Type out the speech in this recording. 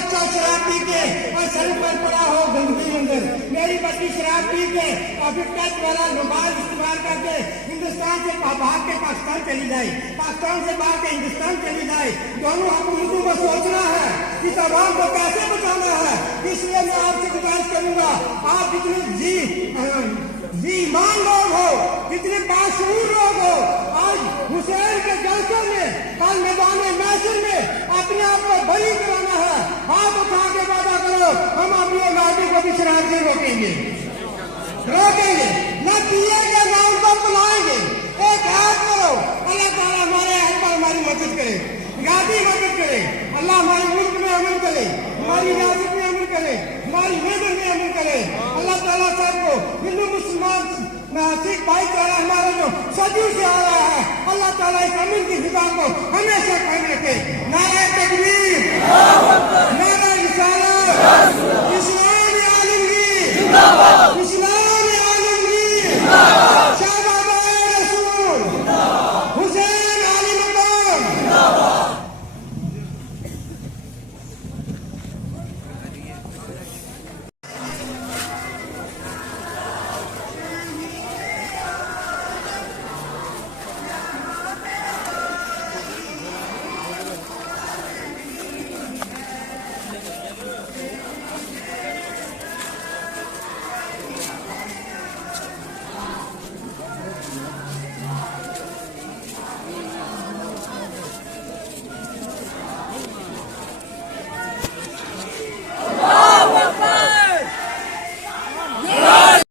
बच्चा शराब पी के और सड़क पर पड़ा हो गंदगी अंदर, मेरी बच्ची शराब पी के और फिर टच वाला मोबाइल इस्तेमाल करके हिंदुस्तान से भाग के पाकिस्तान चली जाए, पाकिस्तान से भाग के हिंदुस्तान चली जाए। दोनों हुकूमतों को सोचना है कि आवाम को कैसे बचाना है। इसलिए मैं आपसे गुजारिश करूंगा, आप जितने जी ईमान लोग हो, जितने बाशऊर लोग हो, आज हुसैन के जलसों में, कल मैदान महशर में अपने आप को बरी कराना है। हाथ उठा के वादा करो, हम अपनी औलादी को भी शराब से रोकेंगे, न पिएंगे, न उनको बुलाएंगे। एक हाथ करो, अल्लाह ताला हमारे हाथ पर हमारी मदद करे, गादी मदद करे, अल्लाह हमारे मुल्क में अमन करे, हमारी रियासत में अमन करे, हमारी नजर में अमन करे। अल्लाह ताला सबको हिंदू मुसलमान सिख भाईचारा हमारा जो सदियों से आ रहा है, अल्लाह ताला इस अमन की फिजा को हमेशा कायम रखे। नारे तकबीर, नारे रिसालत।